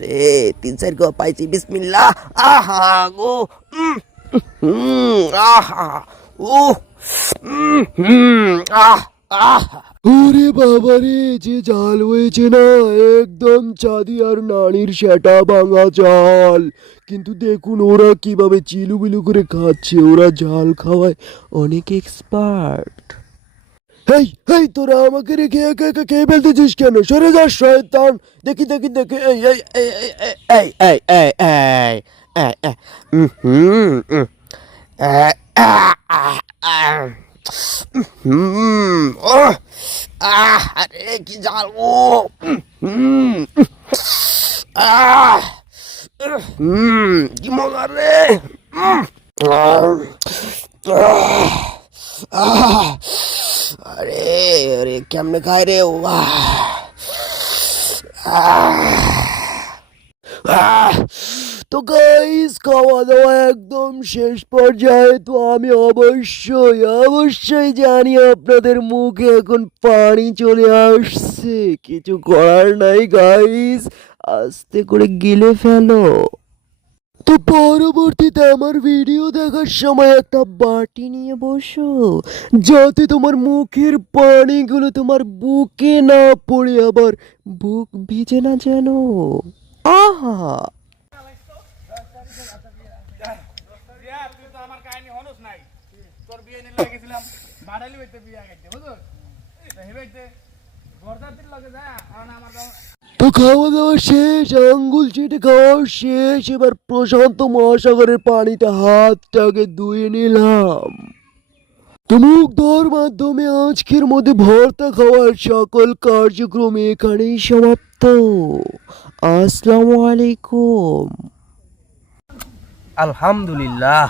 রে 3-4 গো পাইছি বিসমিল্লাহ আহা গো আহা ও আহ আহ ওরে বাবারে যে জাল হয়েছে না, একদম চাঁদি আর নানির সেটা ভাঙা জাল। কিন্তু দেখুন ওরা কিভাবে চিলুবিলু করে খাচ্ছে, ওরা জাল খাওয়ায় অনেক এক্সপার্ট। হেই হেই, তোরা আমাকে রেখে একা একা খেয়ে ফেলতেছিস কেন? সরে যা শয়তান। দেখি দেখি দেখি, এই এই এই এই এই এই এই এই এই আরে কি জাল ও আহ কি মজা রে আরে আরে কেমনে খায় রে ও তো গাইস, খাওয়া দাওয়া একদম শেষ পর্যায়ে। তো আমি অবশ্যই অবশ্যই জানি আপনাদের মুখে এখন পানি চলে আসছে। কিছু করার নাই গাইস, আস্তে করে গিলে ফেলো। তো পরবর্তীতে আমার ভিডিও দেখার সময় একটা বাটি নিয়ে বসো, যাতে তোমার মুখের পানিগুলো তোমার বুকে না পড়ে আবার বুক ভিজে না যেন। আহা, তো খাওয়া দাওয়া শেষ, আঙ্গুল চেটে খাওয়া শেষ। এবার প্রশান্ত মহাসাগরের পানিতে হাতটাকে ধুয়ে নিলাম। তো মুখ ধোয়ার মাধ্যমে আজকের মধ্যে ভর্তা খাওয়ার সকল কার্যক্রম এখানেই সমাপ্ত। আসসালামু আলাইকুম। আলহামদুলিল্লাহ।